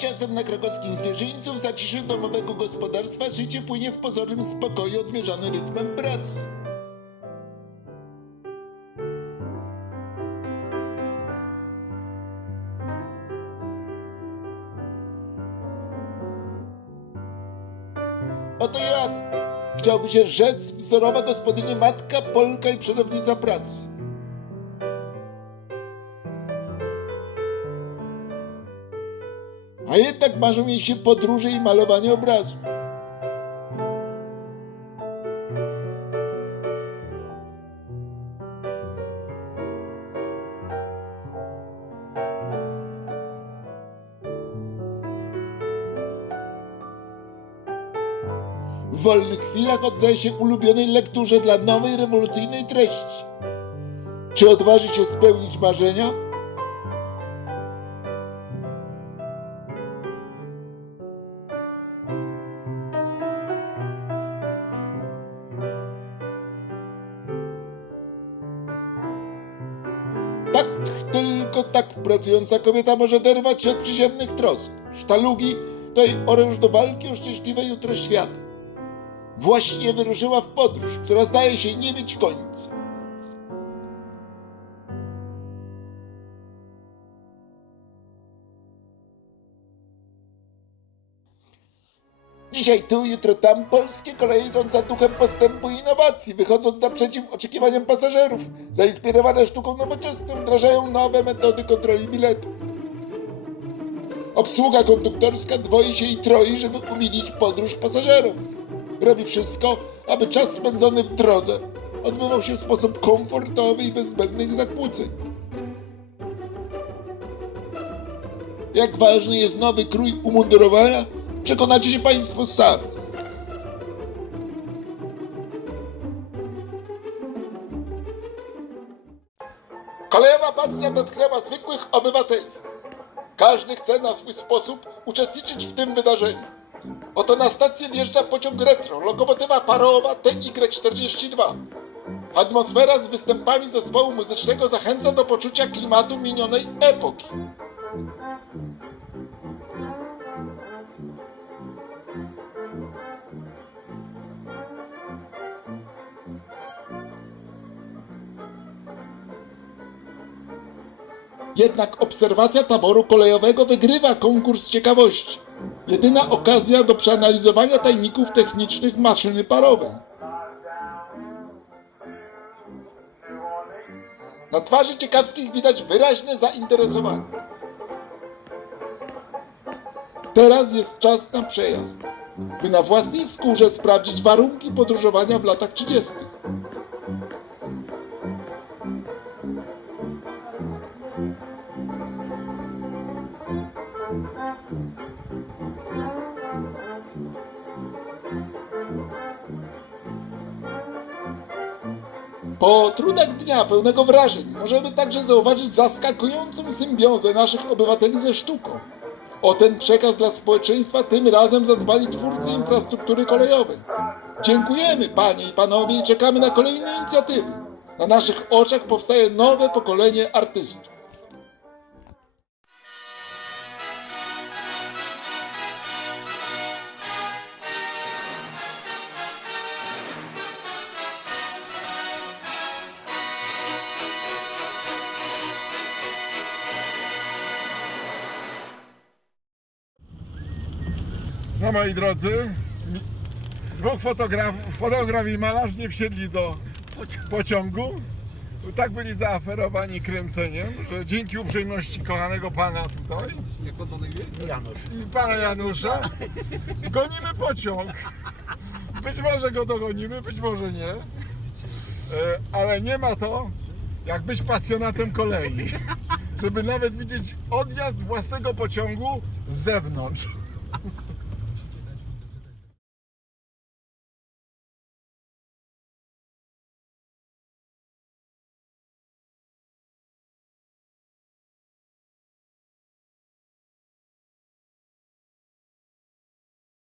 Tymczasem na krakowskim zwierzyńcu w zaciszu domowego gospodarstwa życie płynie w pozornym spokoju odmierzane rytmem pracy. Oto ja. Chciałby się rzec wzorowa gospodyni matka, Polka i przodownica pracy. A jednak marzą jej się podróże i malowanie obrazu. W wolnych chwilach oddaje się ulubionej lekturze dla nowej, rewolucyjnej treści. Czy odważy się spełnić marzenia? Tylko tak pracująca kobieta może oderwać się od przyziemnych trosk. Sztalugi to jej oręż do walki o szczęśliwe jutro świata. Właśnie wyruszyła w podróż, która zdaje się nie mieć końca. Dzisiaj tu, jutro tam, polskie koleje idą za duchem postępu i innowacji, wychodząc naprzeciw oczekiwaniom pasażerów. Zainspirowane sztuką nowoczesną wdrażają nowe metody kontroli biletów. Obsługa konduktorska dwoi się i troi, żeby umilić podróż pasażerom. Robi wszystko, aby czas spędzony w drodze odbywał się w sposób komfortowy i bez zbędnych zakłóceń. Jak ważny jest nowy krój umundurowania, przekonacie się Państwo sami. Kolejowa pasja dotknęła zwykłych obywateli. Każdy chce na swój sposób uczestniczyć w tym wydarzeniu. Oto na stację wjeżdża pociąg retro, lokomotywa parowa TY-42. Atmosfera z występami zespołu muzycznego zachęca do poczucia klimatu minionej epoki. Jednak obserwacja taboru kolejowego wygrywa konkurs ciekawości. Jedyna okazja do przeanalizowania tajników technicznych maszyny parowej. Na twarzy ciekawskich widać wyraźne zainteresowanie. Teraz jest czas na przejazd, by na własnej skórze sprawdzić warunki podróżowania w latach 30. Po trudach dnia pełnego wrażeń możemy także zauważyć zaskakującą symbiozę naszych obywateli ze sztuką. O ten przekaz dla społeczeństwa tym razem zadbali twórcy infrastruktury kolejowej. Dziękujemy panie i panowie i czekamy na kolejne inicjatywy. Na naszych oczach powstaje nowe pokolenie artystów. No moi drodzy, dwóch fotografów, fotograf i malarz nie wsiedli do pociągu. Tak byli zaaferowani kręceniem, że dzięki uprzejmości kochanego pana tutaj Jak on? Janusz. i pana Janusza gonimy pociąg. Być może go dogonimy, być może nie. E, Ale nie ma to jak być pasjonatem kolei. Żeby nawet widzieć odjazd własnego pociągu z zewnątrz.